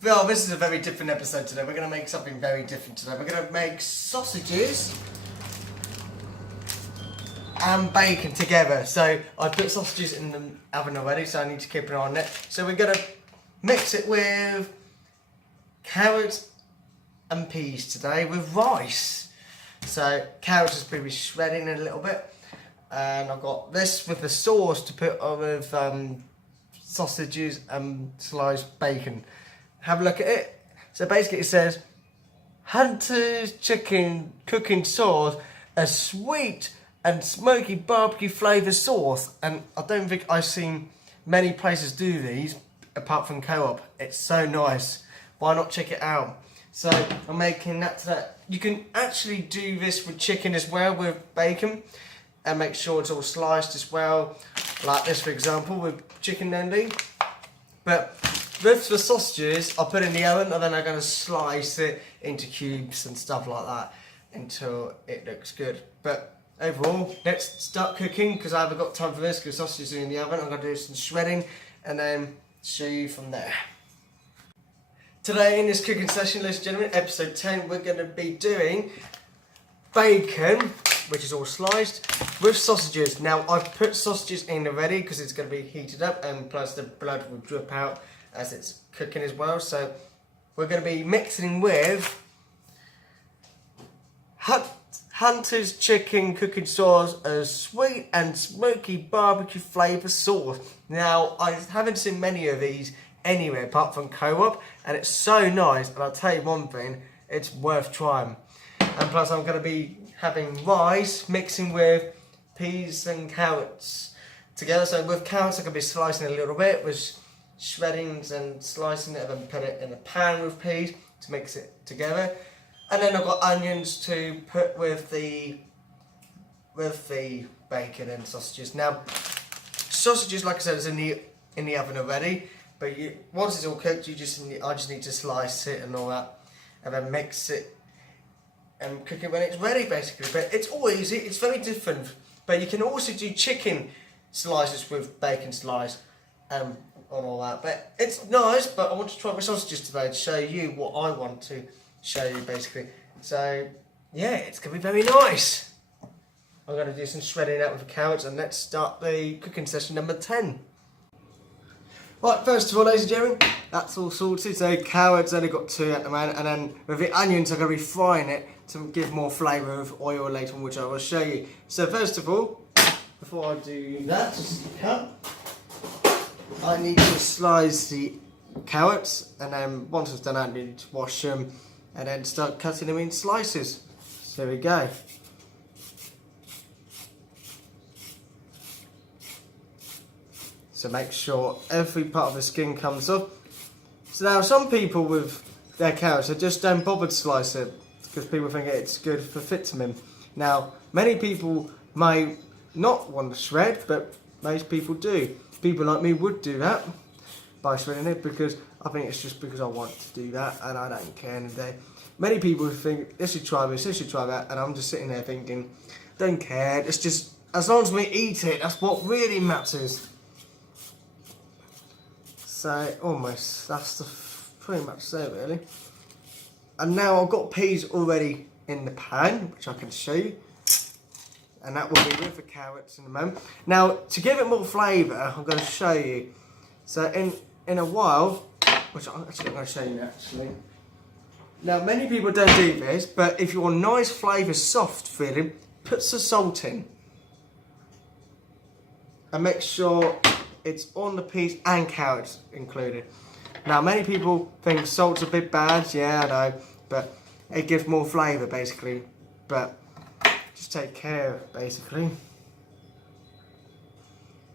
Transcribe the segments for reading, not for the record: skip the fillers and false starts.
Well, this is a very different episode today. We're going to make something very different today. We're going to make sausages and bacon together. So I put sausages in the oven already, so I need to keep an eye on it. So we're going to mix it with carrots and peas today with rice. So carrots is probably shredding a little bit. And I've got this with the sauce to put on with sausages and sliced bacon. Have a look at it. So basically it says Hunter's chicken cooking sauce, a sweet and smoky barbecue flavour sauce. And I don't think I've seen many places do these apart from Co-op. It's so nice. Why not check it out? So I'm making that today. You can actually do this with chicken as well, with bacon, and make sure it's all sliced as well, like this for example with chicken only. But with the sausages, I'll put in the oven and then I'm going to slice it into cubes and stuff like that until it looks good. But overall, let's start cooking because I haven't got time for this because sausages are in the oven. I'm going to do some shredding and then show you from there. Today in this cooking session, ladies and gentlemen, episode 10, we're going to be doing bacon, which is all sliced, with sausages. Now I've put sausages in already because it's going to be heated up, and plus the blood will drip out as it's cooking as well. So we're going to be mixing with Hunter's chicken cooking sauce, a sweet and smoky barbecue flavour sauce. Now I haven't seen many of these anywhere apart from Co-op, and it's so nice. And I'll tell you one thing, it's worth trying. And plus I'm going to be having rice mixing with peas and carrots together. So with carrots I'm going to be slicing a little bit with shreddings and slicing it, and then put it in a pan with peas to mix it together. And then I've got onions to put with the bacon and sausages. Now sausages, like I said, is in the oven already, but once it's all cooked, I just need to slice it and all that, and then mix it and cook it when it's ready, basically. But it's all easy, it's very different. But you can also do chicken slices with bacon slice and all that. But it's nice, but I want to try my sausages today to show you what I want to show you, basically. So yeah, it's going to be very nice. I'm going to do some shredding out with the carrots, and let's start the cooking session number 10. Right, first of all, ladies and gentlemen, that's all sorted. So carrots, only got 2 at the moment, and then with the onions, I'm going to be frying it to give more flavour with oil later on, which I will show you. So first of all, before I do that, just cut, I need to slice the carrots, and then once it's done that, I need to wash them and then start cutting them in slices. So there we go. So make sure every part of the skin comes off. So now some people with their carrots, they just don't bother to slice it because people think it's good for vitamin. Now many people may not want to shred, but most people do. People like me would do that by shredding it, because I think it's just because I want to do that and I don't care any day. Many people think, this should try this, this should try that, and I'm just sitting there thinking, don't care, it's just, as long as we eat it, that's what really matters. So almost, that's pretty much there really. And now I've got peas already in the pan, which I can show you. And that will be with the carrots in a moment. Now, to give it more flavour, I'm going to show you. So in a while, which I'm actually going to show you actually. Now, many people don't do this, but if you want nice flavour, soft feeling, put some salt in. And make sure it's on the peas and carrots included. Now, many people think salt's a bit bad. Yeah, I know, but it gives more flavour basically. But just take care, basically.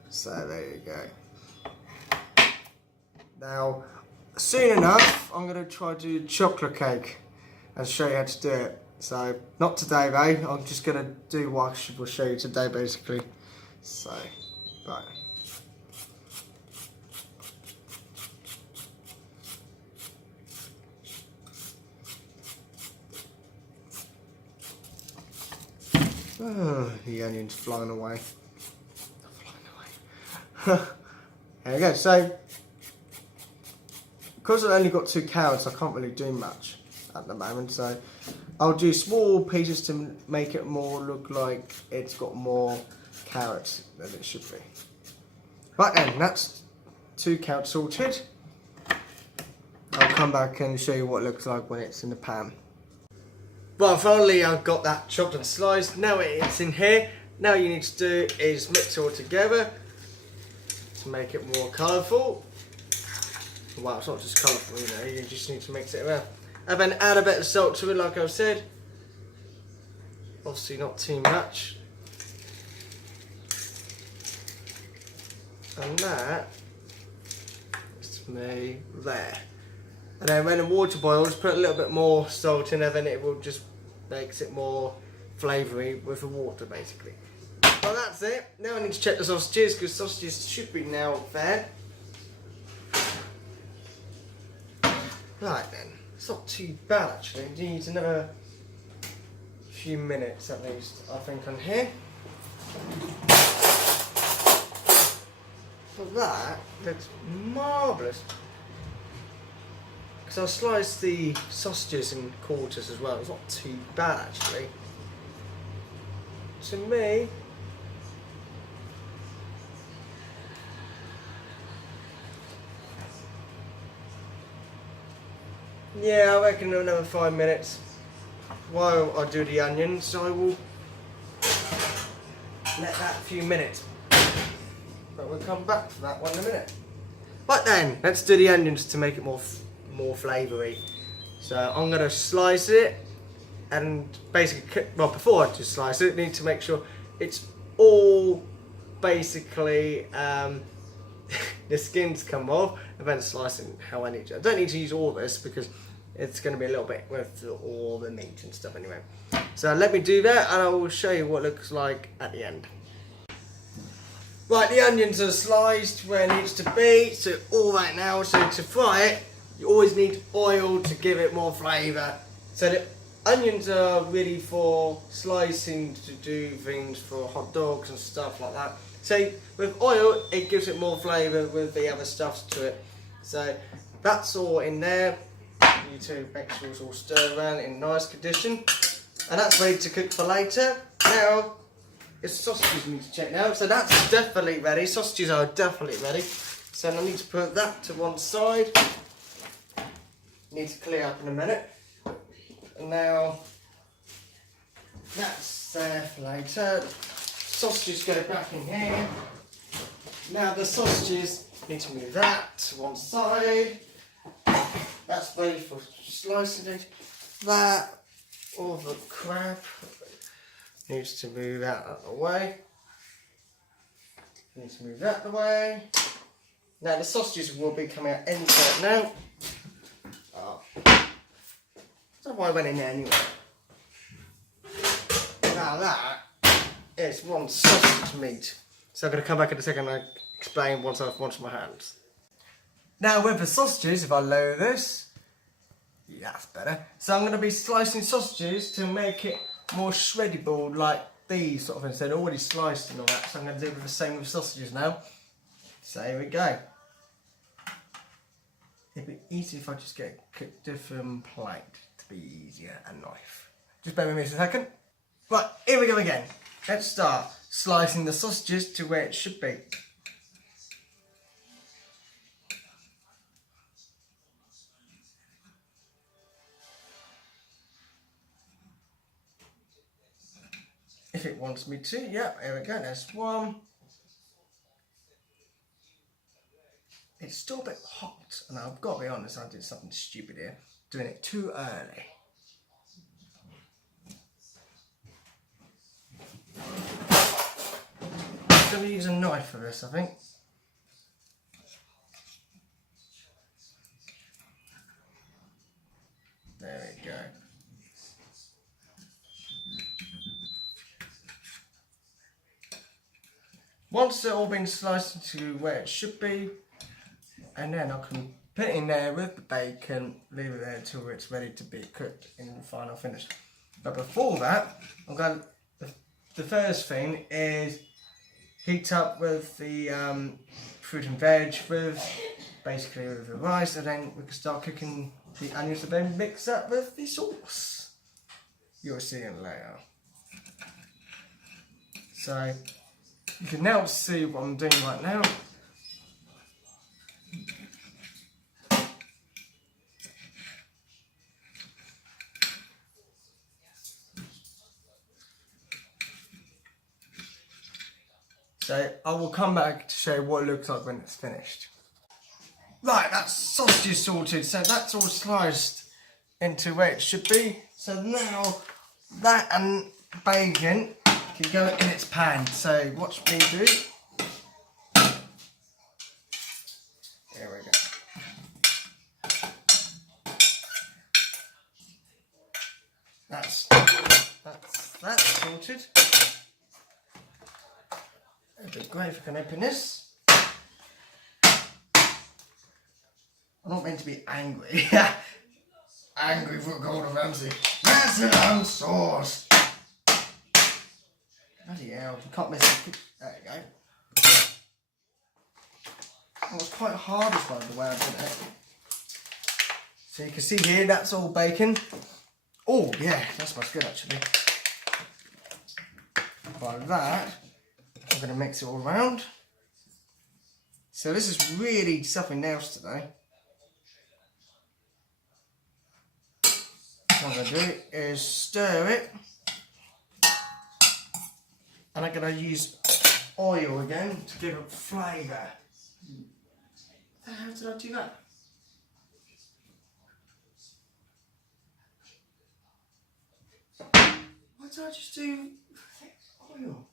So there you go. Now, soon enough, I'm going to try to do chocolate cake and show you how to do it. So, not today though, I'm just going to do what I will show you today basically. So, right. Oh, the onion's flying away. Flying away. There we go. So Because I've only got 2 carrots, I can't really do much at the moment, so I'll do small pieces to make it more look like it's got more carrots than it should be. Right then, that's 2 carrots sorted. I'll come back and show you what it looks like when it's in the pan. Well, finally I've got that chopped and sliced. Now it's in here. Now you need to do is mix it all together to make it more colourful. Well, it's not just colourful, you know, you just need to mix it around. And then add a bit of salt to it, like I've said. Obviously not too much. And that is me there. And then when the water boils, put a little bit more salt in there, then it will just makes it more flavoury with the water, basically. Well, that's it. Now I need to check the sausages, because sausages should be now there. Right then, it's not too bad actually. It needs another few minutes at least, I think, on here. But that looks marvellous. Because I sliced the sausages in quarters as well. It's not too bad actually. To me, yeah, I reckon another 5 minutes. While I do the onions, I will let that a few minutes. But we'll come back to that one in a minute. But then, let's do the onions to make it more flavoury. So I'm going to slice it, and basically, well, before I just slice it, I need to make sure it's all basically the skins come off, and then slice it how I need to. I don't need to use all this because it's going to be a little bit with all the meat and stuff anyway. So let me do that, and I will show you what it looks like at the end. Right, the onions are sliced where it needs to be, so all that now. So to fry it, you always need oil to give it more flavour. So the onions are really for slicing to do things for hot dogs and stuff like that. So with oil, it gives it more flavour with the other stuffs to it. So that's all in there. You to make sure it's all stirred around in nice condition. And that's ready to cook for later. Now, it's sausages we need to check now. So that's definitely ready. Sausages are definitely ready. So I need to put that to one side. Need to clear up in a minute. And now, that's there for later. Sausages go back in here. Now the sausages, need to move that to one side. That's ready for slicing it. That, all the crab, needs to move that out of the way. Needs to move that out of the way. Now the sausages will be coming out inside now. Oh. I don't know why I went in there anyway. Now that is one sausage meat. So I'm going to come back in a second and explain once I've washed my hands. Now with the sausages, if I lower this, yeah, that's better. So I'm going to be slicing sausages to make it more shreddable like these sort of things. They're already sliced and all that, so I'm going to do the same with sausages now. So here we go. It'd be easy if I just get a different plate to be easier, a knife. Just bear with me a second. Right, here we go again. Let's start slicing the sausages to where it should be. If it wants me to, yeah, here we go, there's one. It's still a bit hot, and I've got to be honest, I did something stupid here, doing it too early. I'm going to use a knife for this, I think. There we go. Once it's all been sliced to where it should be, and then I can put it in there with the bacon, leave it there until it's ready to be cooked in the final finish. But before that, I'm going to, the first thing is heat up with the fruit and veg with basically with the rice, and then we can start cooking the onions and then mix that with the sauce. You'll see it later. So you can now see what I'm doing right now. So I will come back to show you what it looks like when it's finished. Right, that sausage is sorted, so that's all sliced into where it should be. So now that and bacon can go in its pan. So watch me do. There we go. That's sorted. It'd be great if I can open this. I'm not meant to be angry. Angry for Gordon Ramsay. That's an unsauce. Bloody hell, you can't miss it. There you go. It was quite hard as well the way I did it. So you can see here, that's all bacon. Oh yeah, that smells good actually. Like that, I'm going to mix it all around. So this is really something else today. What I'm going to do is stir it, and I'm going to use oil again to give it flavour. How did I do that? Why did I just do oil?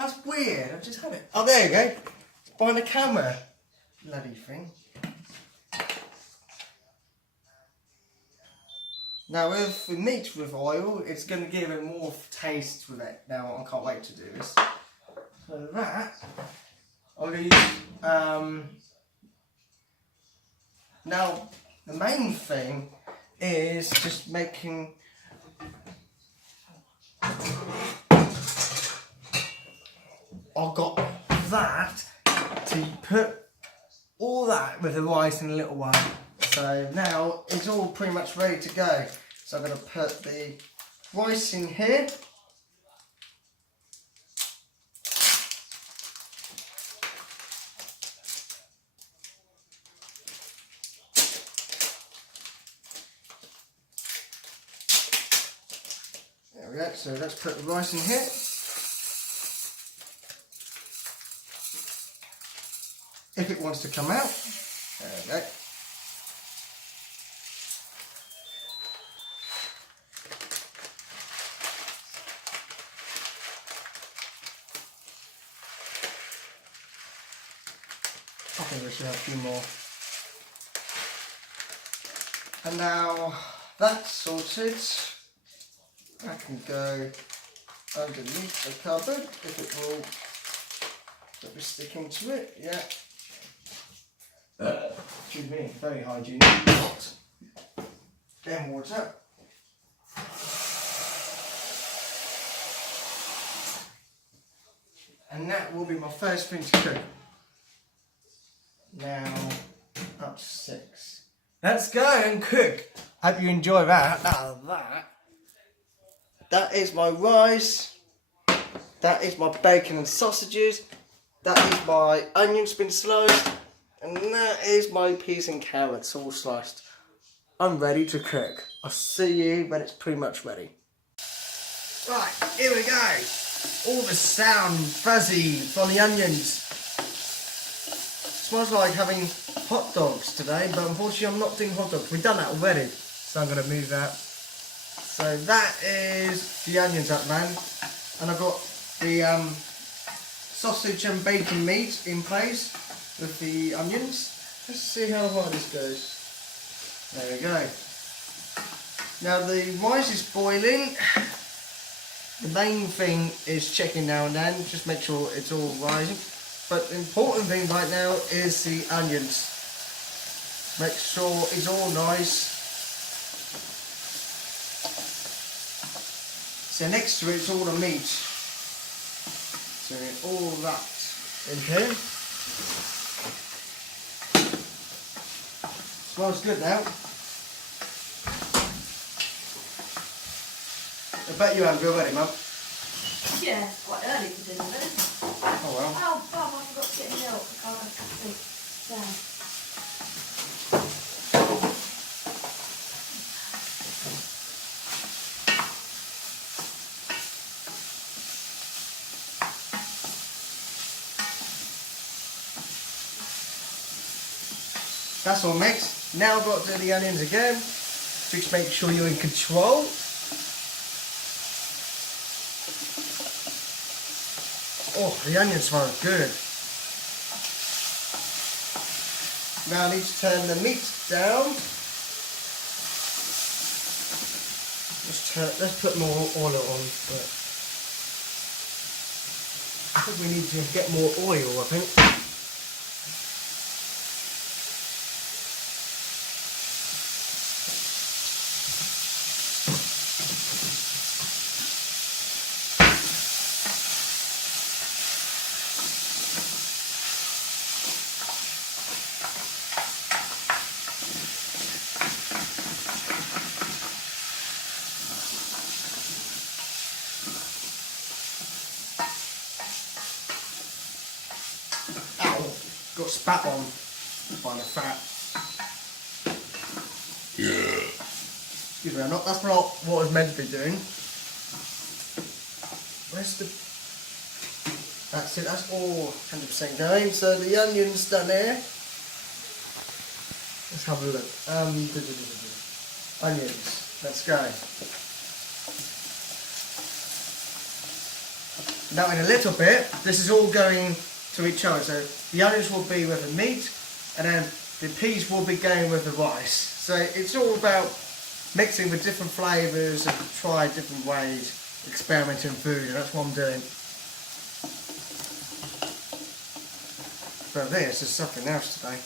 That's weird, I just had it. Oh, there you go. It's behind the camera. Bloody thing. Now with the meat with oil, it's going to give it more taste with it. Now I can't wait to do this. So that, I'm going to use, now the main thing is just making, I've got that to put all that with the rice in a little while. So now it's all pretty much ready to go. So I'm going to put the rice in here. There we go. So let's put the rice in here. If it wants to come out. There we go. I think we should have a few more. And now that's sorted, I can go underneath the cupboard if it will be sticking to it. Yeah. Excuse me, very hygienic. Then water. And that will be my first thing to cook. Now, up to 6. Let's go and cook. Hope you enjoy that. That is my rice. That is my bacon and sausages. That is my onions been sliced. And that is my peas and carrots all sliced. I'm ready to cook. I'll see you when it's pretty much ready. Right, here we go. All the sound fuzzy from the onions. Smells like having hot dogs today, but unfortunately I'm not doing hot dogs. We've done that already, so I'm going to move that. So that is the onions up, man. And I've got the sausage and bacon meat in place with the onions. Let's see how hot this goes. There we go. Now the rice is boiling. The main thing is checking now and then, just make sure it's all rising. But the important thing right now is the onions. Make sure it's all nice. So next to it's all the meat. So all that in here. Smells good now. I bet you're hungry already, Mum. Yeah, it's quite early for dinner, isn't it? Oh well. Oh, Bob, I forgot to get milk. I can't have coffee. Down. That's all mixed. Now I've got to do the onions again. Just make sure you're in control. Oh, the onions smell good. Now I need to turn the meat down. Let's put more oil on. But I think we need to get more oil, I think. Got spat on by the fat. Yeah. Excuse me, that's not what I was meant to be doing. Where's the... That's it, that's all 100% going. So the onion's done here. Let's have a look. Onions, let's go. Now in a little bit, this is all going to each other. So the onions will be with the meat, and then the peas will be going with the rice. So it's all about mixing with different flavours and try different ways, experimenting food, and that's what I'm doing. But this is something else today.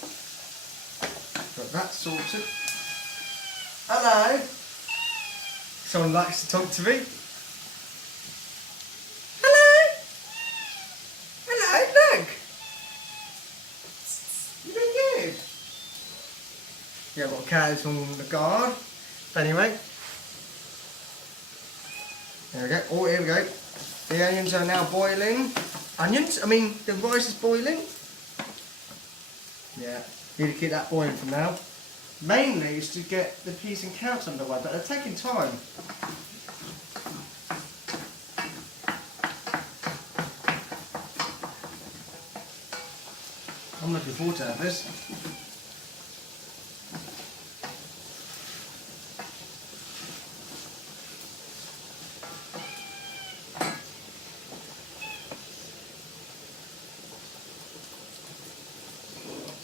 But that's sorted. Hello. Someone likes to talk to me. Yeah, I've got cows on the guard. But anyway. There we go. Oh, here we go. The onions are now boiling. The rice is boiling. Yeah, need to keep that boiling for now. Mainly is to get the peas and carrots underway, but they're taking time. I'm looking forward to have this.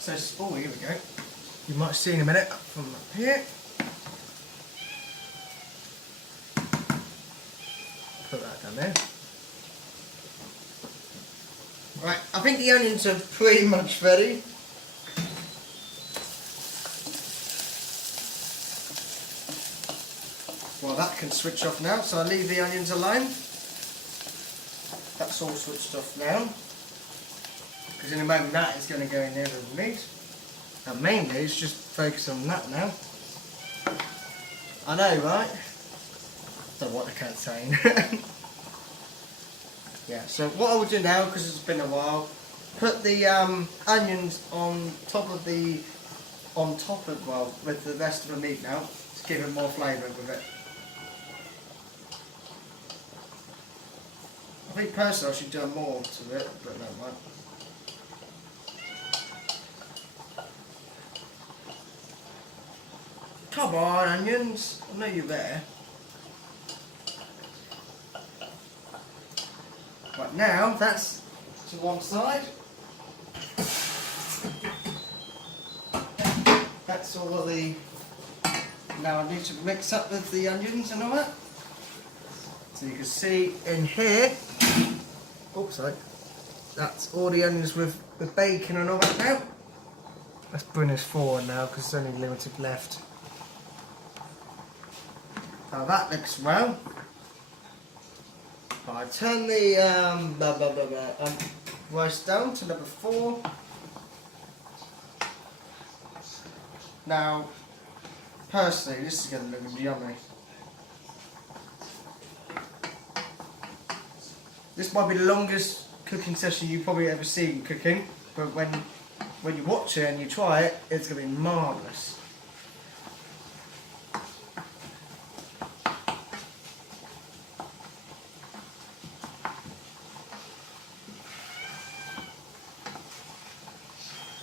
So, oh, here we go. You might see in a minute from up here. Put that down there. Right, I think the onions are pretty much ready. Well, that can switch off now, so I'll leave the onions alone. That's all switched off now. Because in a moment that is going to go in there with the meat. And mainly it's just focus on that now. I know, right? Don't know what the cat's saying. Yeah, so what I will do now, because it's been a while, put the onions on top of with the rest of the meat now, to give it more flavour with it. I think personally I should do more to it, but never mind. Come on, onions. I know you're there. Right, now that's to one side. That's all of the... Now I need to mix up with the onions and all that. So you can see in here... Oops, sorry. That's all the onions with the bacon and all that now. Let's bring this forward now because there's only limited left. Now that looks well. I turn the rice down to number 4. Now, personally, this is going to look yummy. This might be the longest cooking session you've probably ever seen cooking, but when you watch it and you try it, it's going to be marvellous.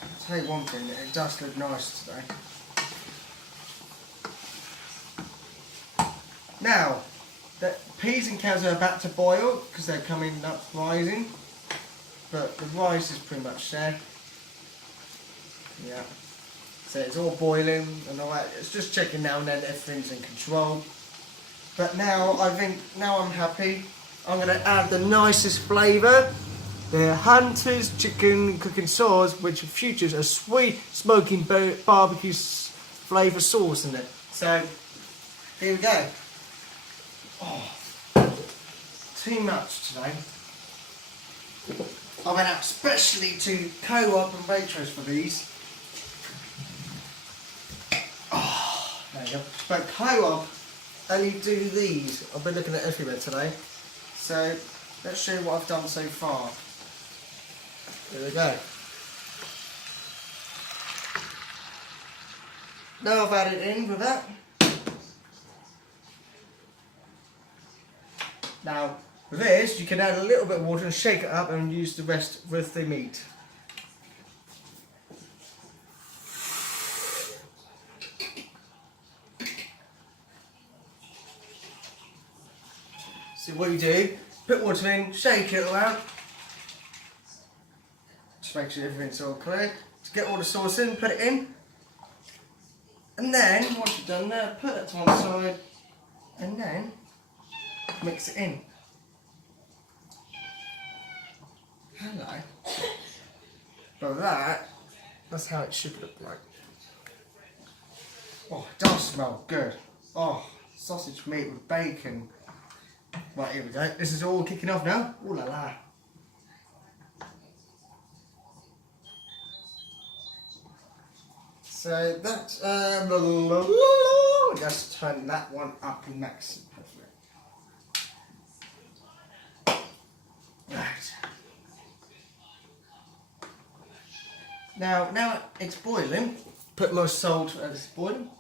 I'll tell you one thing, it does look nice today. Now, the peas and carrots are about to boil because they're coming up rising, but the rice is pretty much there. Yeah, so it's all boiling and all that. It's just checking now and then everything's in control. But now I'm happy. I'm going to add the nicest flavour. The Hunter's chicken cooking sauce, which features a sweet smoking barbecue flavour sauce in it. So here we go. Oh, too much today. I went out especially to Co-op and Waitrose for these. Oh, there you go. But Co-op only do these. I've been looking at everywhere today. So let's show you what I've done so far. Here we go. Now I've added in with that. Now, with this, you can add a little bit of water and shake it up and use the rest with the meat. So what you do, put water in, shake it around. Just make sure everything's all clear. To get all the sauce in, put it in. And then, once you've done that, put it to one side. And then mix it in. Hello. But that's how it should look like. Oh, it does smell good. Oh, sausage meat with bacon. Right, here we go. This is all kicking off now. Ooh la la. So that's just turn that one up in max. Right. Now it's boiling. Put my salt as it's boiling.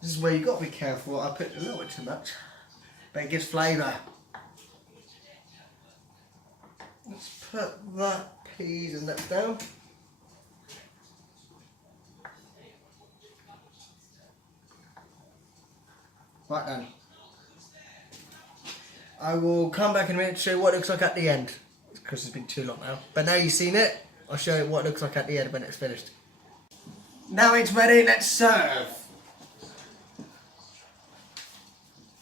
This is where you got to be careful. I put a little bit too much, but it gives flavour. Let's put that peas and that down. Right then. I will come back in a minute to show you what it looks like at the end, because it's been too long now. But now you've seen it, I'll show you what it looks like at the end when it's finished. Now it's ready, let's serve.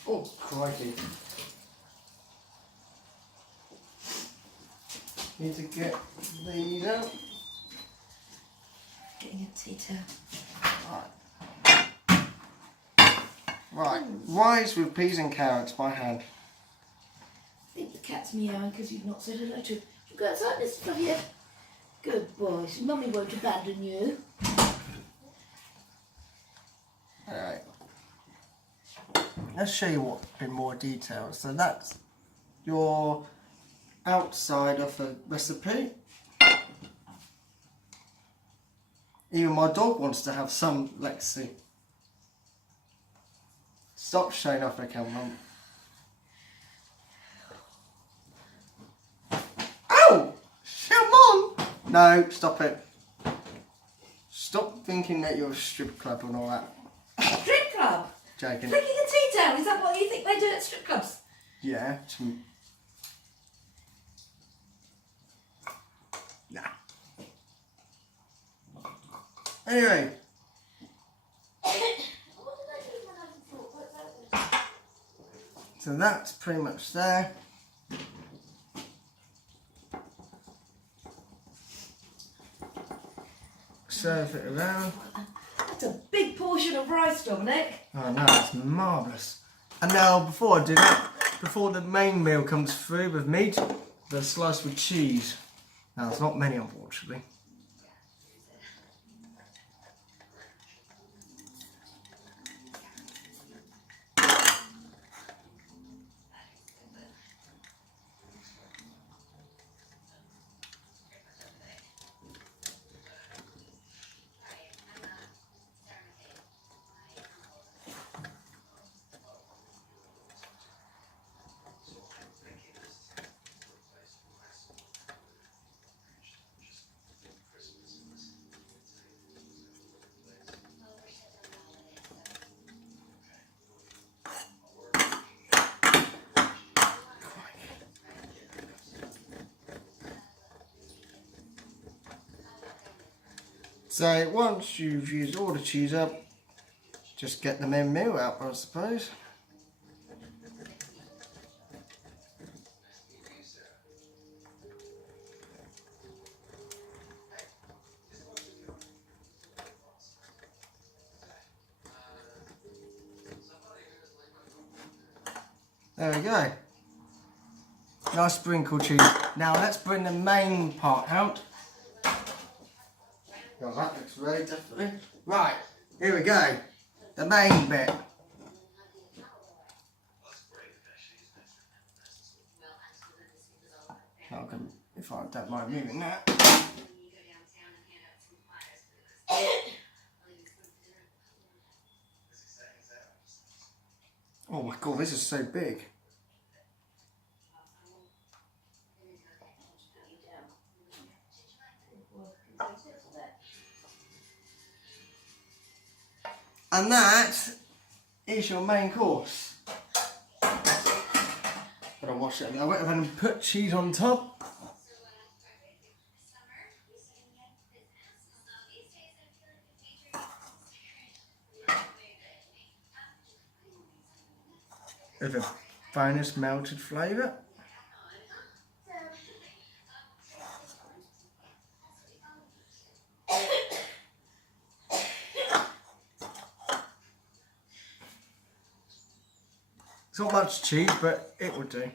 Oh, crikey. Need to get these out. Getting a tea towel. Right, rice with peas and carrots by hand. I think the cat's meowing because you've not said hello to it. You go outside, this stuff here. Good boy, so Mummy won't abandon you. Alright. Let's show you what in more detail. So that's your outside of the recipe. Even my dog wants to have some. Let's see. Stop showing off the camera. Ow! Come on! No, stop it. Stop thinking that you're a strip club and all that. Strip club? Joking. Flicking a tea towel, is that what you think they do at strip clubs? Yeah. Nah. Anyway. So that's pretty much there. Serve it around. That's a big portion of rice, Dominic. Oh no, it's marvellous. And now before I do that, before the main meal comes through with meat, the slice with cheese. Now there's not many unfortunately. So once you've used all the cheese up, just get the main meal out, I suppose. There we go. Nice sprinkled cheese. Now let's bring the main part out. Well, that looks ready, definitely. Right, here we go. The main bit. If I don't mind moving that. Oh my god, this is so big. And that is your main course. Gotta wash it a little bit and then put cheese on top. With the finest melted flavour. It's not much cheese, but it would do.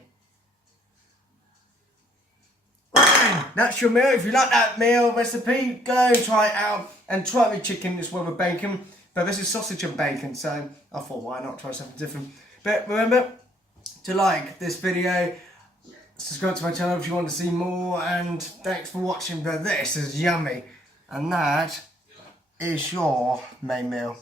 Right, that's your meal. If you like that meal recipe, go and try it out and try my chicken this one with bacon. But this is sausage and bacon, so I thought why not try something different. But remember to like this video, subscribe to my channel if you want to see more, and thanks for watching. But this is yummy, and that is your main meal.